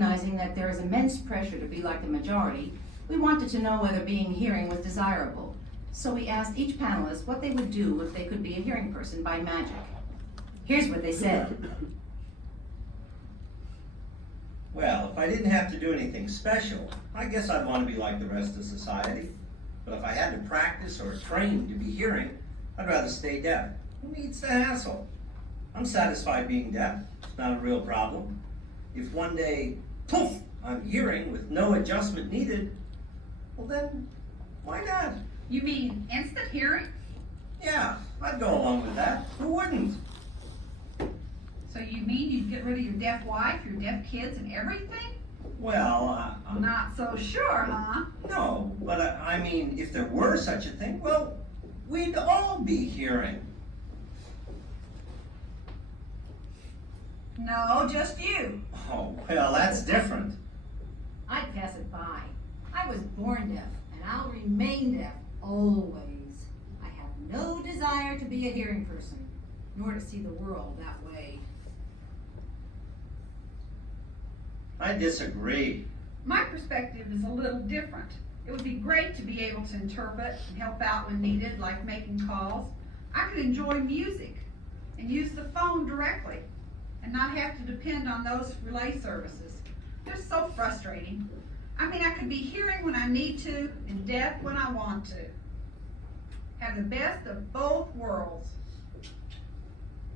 recognizing that there is immense pressure to be like the majority, we wanted to know whether being hearing was desirable. So we asked each panelist what they would do if they could be a hearing person by magic. Here's what they said. Well, if I didn't have to do anything special, I guess I'd want to be like the rest of society. But if I had to practice or train to be hearing, I'd rather stay deaf. Who needs the hassle? I'm satisfied being deaf. It's not a real problem. If one day, poof, I'm hearing with no adjustment needed, well then, why not? You mean instant hearing? Yeah, I'd go along with that. Who wouldn't? So you mean you'd get rid of your deaf wife, your deaf kids, and everything? Well, Not so sure, huh? no, but I mean, if there were such a thing, well, we'd all be hearing. No, just you. Oh, well, that's different. I'd pass it by. I was born deaf, and I'll remain deaf always. I have no desire to be a hearing person, nor to see the world that way. I disagree. My perspective is a little different. It would be great to be able to interpret and help out when needed, like making calls. I could enjoy music and use the phone directly and not have to depend on those relay services. They're so frustrating. I mean, I could be hearing when I need to and deaf when I want to. Have the best of both worlds.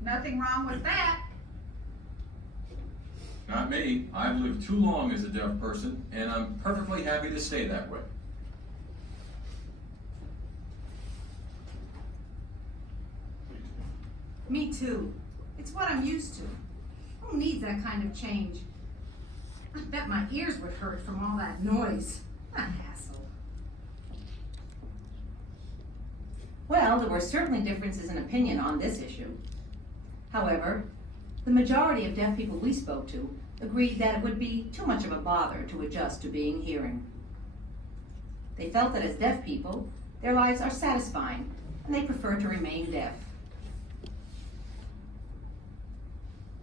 Nothing wrong with that. Not me. I've lived too long as a deaf person, and I'm perfectly happy to stay that way. Me too. It's what I'm used to. Who needs that kind of change? I bet my ears would hurt from all that noise. A hassle. Well, there were certainly differences in opinion on this issue. However, the majority of deaf people we spoke to agreed that it would be too much of a bother to adjust to being hearing. They felt that as deaf people, their lives are satisfying, and they prefer to remain deaf.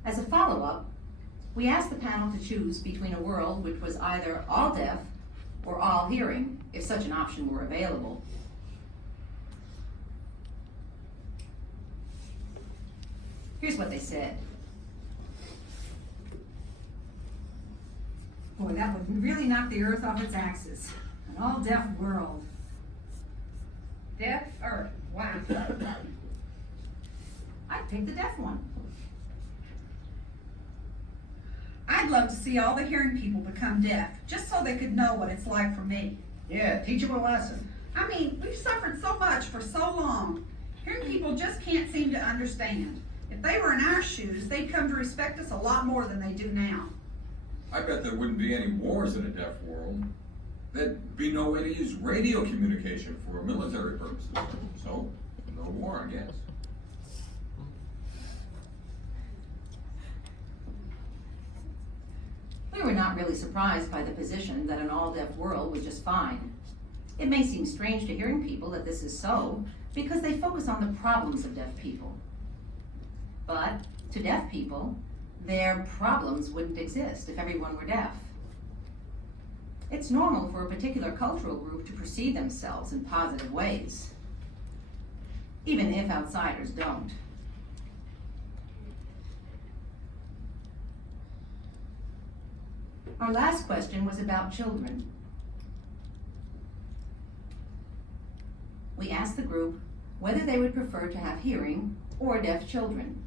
As a follow-up, we asked the panel to choose between a world which was either all deaf or all hearing, if such an option were available. Here's what they said. Boy, that would really knock the earth off its axis. An all-deaf world. Deaf Earth. Wow. I'd pick the deaf one. I'd love to see all the hearing people become deaf, just so they could know what it's like for me. Yeah, teach them a lesson. I mean, we've suffered so much for so long. Hearing people just can't seem to understand. If they were in our shoes, they'd come to respect us a lot more than they do now. I bet there wouldn't be any wars in a deaf world. There'd be no way to use radio communication for military purposes. So, no war, I guess. We were not really surprised by the position that an all-deaf world was just fine. It may seem strange to hearing people that this is so, because they focus on the problems of deaf people. But to deaf people, their problems wouldn't exist if everyone were deaf. It's normal for a particular cultural group to perceive themselves in positive ways, even if outsiders don't. Our last question was about children. We asked the group whether they would prefer to have hearing or deaf children.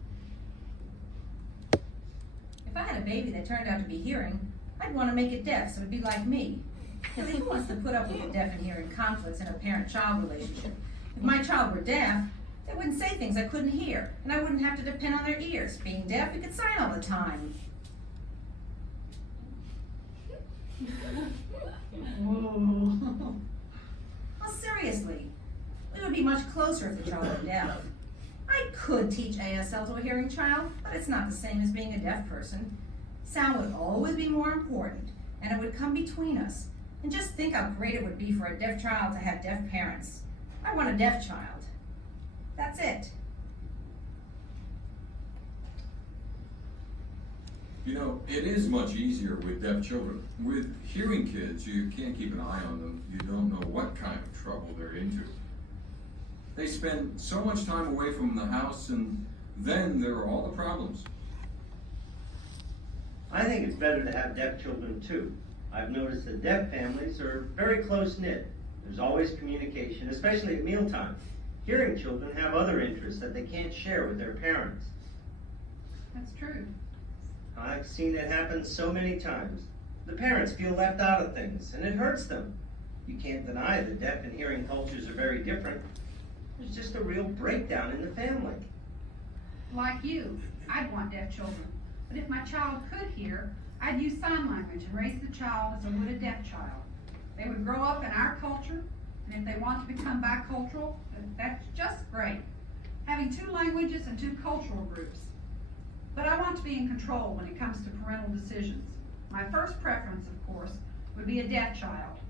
If I had a baby that turned out to be hearing, I'd want to make it deaf so it'd be like me. Because who wants to put up with the deaf and hearing conflicts in a parent-child relationship? If my child were deaf, they wouldn't say things I couldn't hear, and I wouldn't have to depend on their ears. Being deaf, we could sign all the time. Whoa. Well, seriously, we would be much closer if the child were deaf. I could teach ASL to a hearing child, but it's not the same as being a deaf person. Sound would always be more important, and it would come between us. And just think how great it would be for a deaf child to have deaf parents. I want a deaf child. That's it. You know, it is much easier with deaf children. With hearing kids, you can't keep an eye on them. You don't know what kind of trouble they're into. They spend so much time away from the house, and then there are all the problems. I think it's better to have deaf children too. I've noticed that deaf families are very close-knit. There's always communication, especially at mealtime. Hearing children have other interests that they can't share with their parents. That's true. I've seen it happen so many times. The parents feel left out of things, and it hurts them. You can't deny that deaf and hearing cultures are very different. There's just a real breakdown in the family. Like you, I'd want deaf children. But if my child could hear, I'd use sign language and raise the child as I would a deaf child. They would grow up in our culture, and if they want to become bicultural, that's just great. Having two languages and two cultural groups. But I want to be in control when it comes to parental decisions. My first preference, of course, would be a deaf child.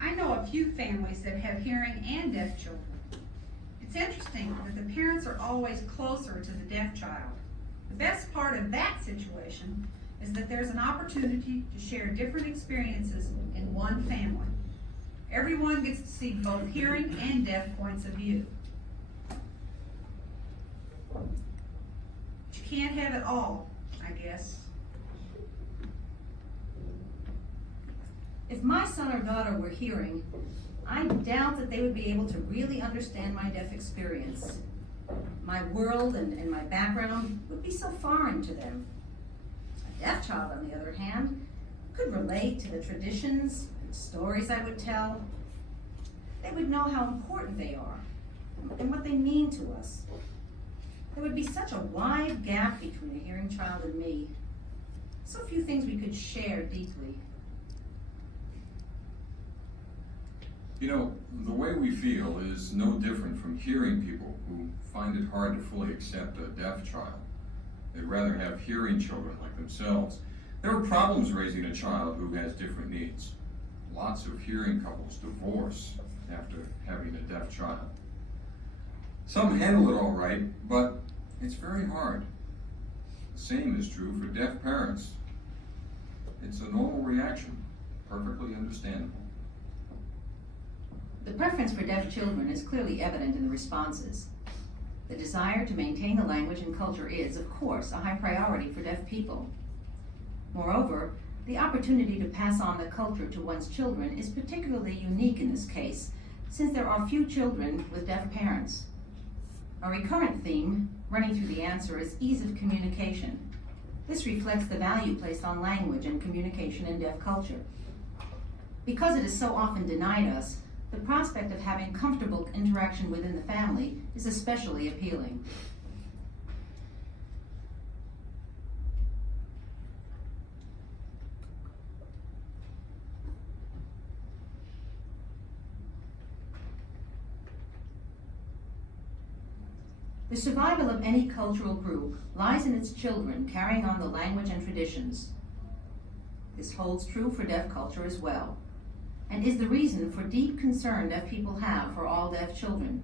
I know a few families that have hearing and deaf children. It's interesting that the parents are always closer to the deaf child. The best part of that situation is that there's an opportunity to share different experiences in one family. Everyone gets to see both hearing and deaf points of view. But you can't have it all, I guess. If my son or daughter were hearing, I doubt that they would be able to really understand my deaf experience. My world and my background would be so foreign to them. A deaf child, on the other hand, could relate to the traditions and stories I would tell. They would know how important they are and what they mean to us. There would be such a wide gap between a hearing child and me. So few things we could share deeply. You know, the way we feel is no different from hearing people who find it hard to fully accept a deaf child. They'd rather have hearing children like themselves. There are problems raising a child who has different needs. Lots of hearing couples divorce after having a deaf child. Some handle it all right, but it's very hard. The same is true for deaf parents. It's a normal reaction, perfectly understandable. The preference for deaf children is clearly evident in the responses. The desire to maintain the language and culture is, of course, a high priority for deaf people. Moreover, the opportunity to pass on the culture to one's children is particularly unique in this case, since there are few children with deaf parents. A recurrent theme running through the answer is ease of communication. This reflects the value placed on language and communication in deaf culture. Because it is so often denied us, the prospect of having comfortable interaction within the family is especially appealing. The survival of any cultural group lies in its children carrying on the language and traditions. This holds true for deaf culture as well, and is the reason for deep concern deaf people have for all deaf children.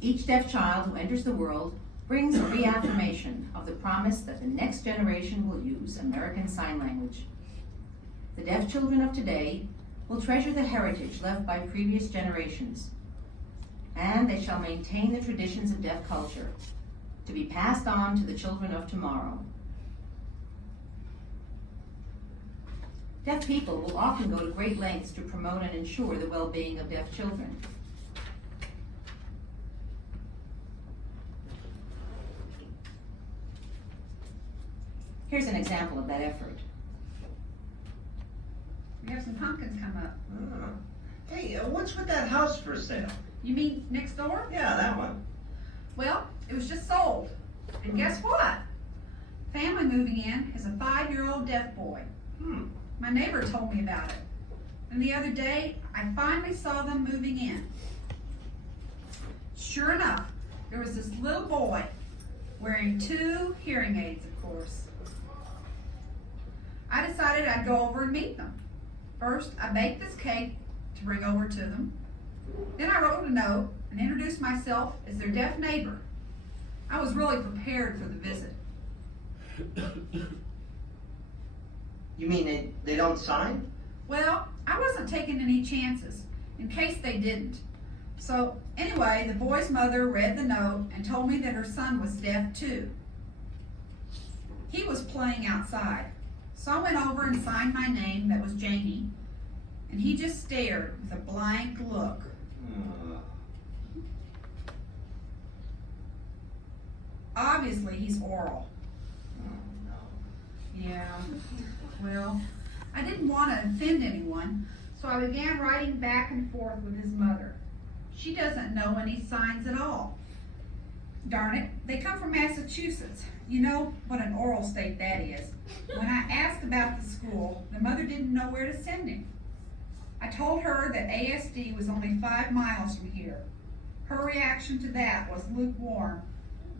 Each deaf child who enters the world brings a reaffirmation of the promise that the next generation will use American Sign Language. The deaf children of today will treasure the heritage left by previous generations, and they shall maintain the traditions of deaf culture, to be passed on to the children of tomorrow. Deaf people will often go to great lengths to promote and ensure the well-being of deaf children. Here's an example of that effort. We have some pumpkins come up. Hey, what's with that house for sale? You mean next door? Yeah, that one. Well, it was just sold. And guess what? Family moving in is a 5-year-old deaf boy. My neighbor told me about it. And the other day, I finally saw them moving in. Sure enough, there was this little boy wearing 2 hearing aids, of course. I decided I'd go over and meet them. First, I baked this cake to bring over to them. Then I wrote a note and introduced myself as their deaf neighbor. I was really prepared for the visit. You mean they don't sign? Well, I wasn't taking any chances, in case they didn't. So, anyway, the boy's mother read the note and told me that her son was deaf too. He was playing outside, so I went over and signed my name, that was Janie, and he just stared with a blank look. Obviously, he's oral. Yeah, well, I didn't want to offend anyone, so I began writing back and forth with his mother. She doesn't know any signs at all. Darn it, they come from Massachusetts. You know what an oral state that is. When I asked about the school, the mother didn't know where to send him. I told her that ASD was only 5 miles from here. Her reaction to that was lukewarm,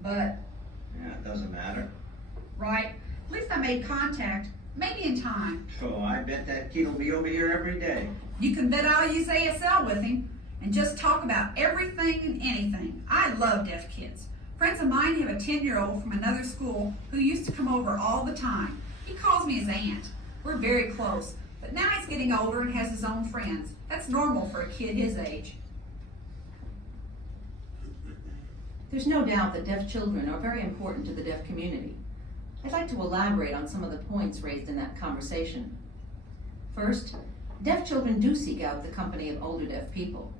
but... Yeah, it doesn't matter. Right, at least I made contact, maybe in time. So I bet that kid will be over here every day. You can bet I'll use ASL with him and just talk about everything and anything. I love deaf kids. Friends of mine have a 10-year-old from another school who used to come over all the time. He calls me his aunt. We're very close, but now he's getting older and has his own friends. That's normal for a kid his age. There's no doubt that deaf children are very important to the deaf community. I'd like to elaborate on some of the points raised in that conversation. First, deaf children do seek out the company of older deaf people.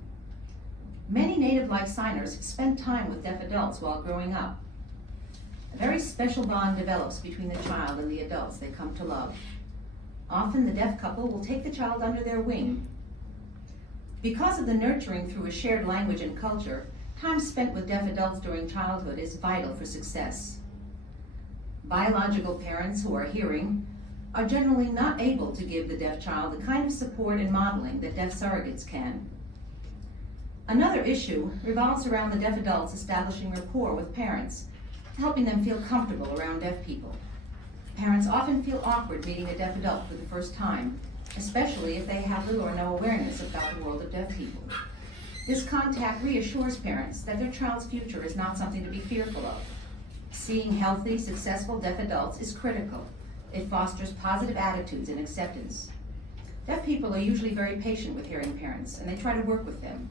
Many Native Life signers spend time with deaf adults while growing up. A very special bond develops between the child and the adults they come to love. Often the deaf couple will take the child under their wing. Because of the nurturing through a shared language and culture, time spent with deaf adults during childhood is vital for success. Biological parents who are hearing are generally not able to give the deaf child the kind of support and modeling that deaf surrogates can. Another issue revolves around the deaf adults establishing rapport with parents, helping them feel comfortable around deaf people. Parents often feel awkward meeting a deaf adult for the first time, especially if they have little or no awareness about the world of deaf people. This contact reassures parents that their child's future is not something to be fearful of. Seeing healthy, successful deaf adults is critical. It fosters positive attitudes and acceptance. Deaf people are usually very patient with hearing parents, and they try to work with them.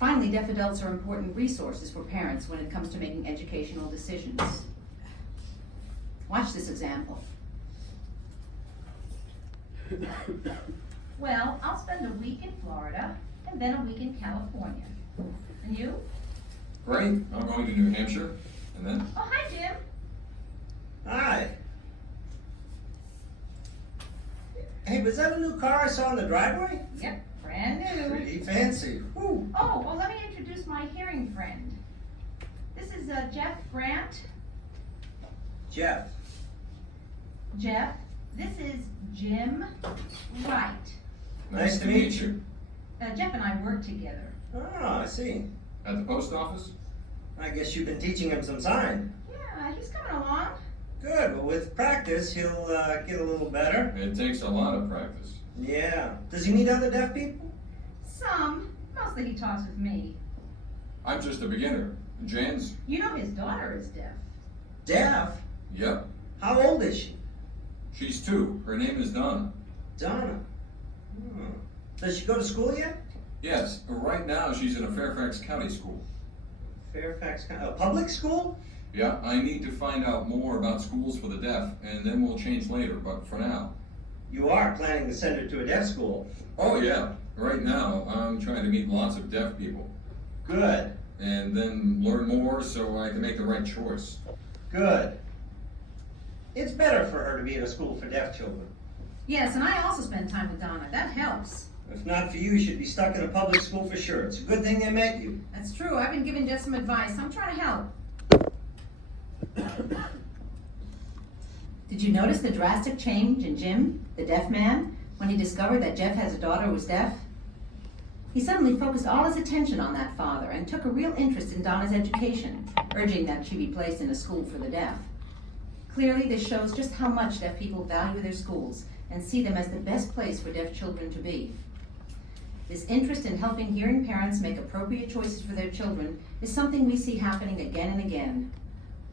Finally, deaf adults are important resources for parents when it comes to making educational decisions. Watch this example. Well, I'll spend a week in Florida and then a week in California. And you? Great, I'm going to New Hampshire, and then? Oh, hi, Jim. Hi. Hey, was that a new car I saw in the driveway? Yep, brand new. Pretty fancy. Whew. Oh, well, let me introduce my hearing friend. This is Jeff Grant. Jeff. Jeff, this is Jim Wright. Nice to meet you. Jeff and I work together. Oh, I see. At the post office? I guess you've been teaching him some sign. Yeah, he's coming along. Good, but with practice, he'll get a little better. It takes a lot of practice. Yeah. Does he meet other deaf people? Some. Mostly he talks with me. I'm just a beginner. Jan's? You know his daughter is deaf. Deaf? Yep. How old is she? She's 2. Her name is Donna. Donna. Hmm. Does she go to school yet? Yes, right now she's in a Fairfax County school. Fairfax County. A public school? Yeah, I need to find out more about schools for the deaf, and then we'll change later, but for now. You are planning to send her to a deaf school. Oh yeah, right now I'm trying to meet lots of deaf people, Good. and then learn more so I can make the right choice. Good. It's better for her to be at a school for deaf children. Yes, and I also spend time with Donna. That helps. If not for you, she'd be stuck in a public school for sure. It's a good thing they met you. That's true. I've been giving Jeff some advice. I'm trying to help. Did you notice the drastic change in Jim, the deaf man, when he discovered that Jeff has a daughter who was deaf? He suddenly focused all his attention on that father and took a real interest in Donna's education, urging that she be placed in a school for the deaf. Clearly, this shows just how much deaf people value their schools and see them as the best place for deaf children to be. This interest in helping hearing parents make appropriate choices for their children is something we see happening again and again.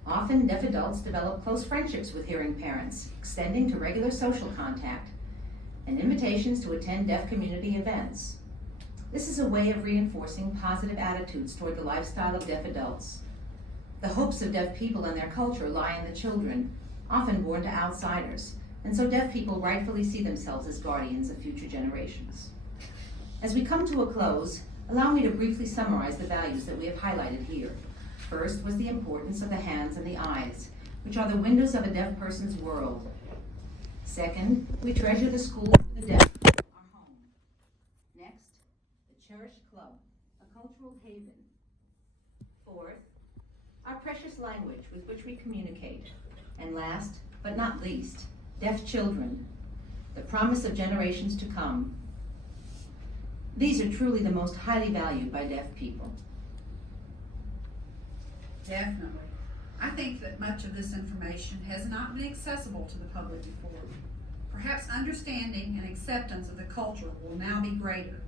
Often, deaf adults develop close friendships with hearing parents, extending to regular social contact and invitations to attend deaf community events. This is a way of reinforcing positive attitudes toward the lifestyle of deaf adults. The hopes of deaf people and their culture lie in the children, often born to outsiders, and so deaf people rightfully see themselves as guardians of future generations. As we come to a close, allow me to briefly summarize the values that we have highlighted here. First was the importance of the hands and the eyes, which are the windows of a deaf person's world. Second, we treasure the school for the deaf, our home. Next, the cherished club, a cultural haven. Fourth, our precious language with which we communicate. And last, but not least, deaf children, the promise of generations to come. These are truly the most highly valued by deaf people. Definitely. I think that much of this information has not been accessible to the public before. Perhaps understanding and acceptance of the culture will now be greater.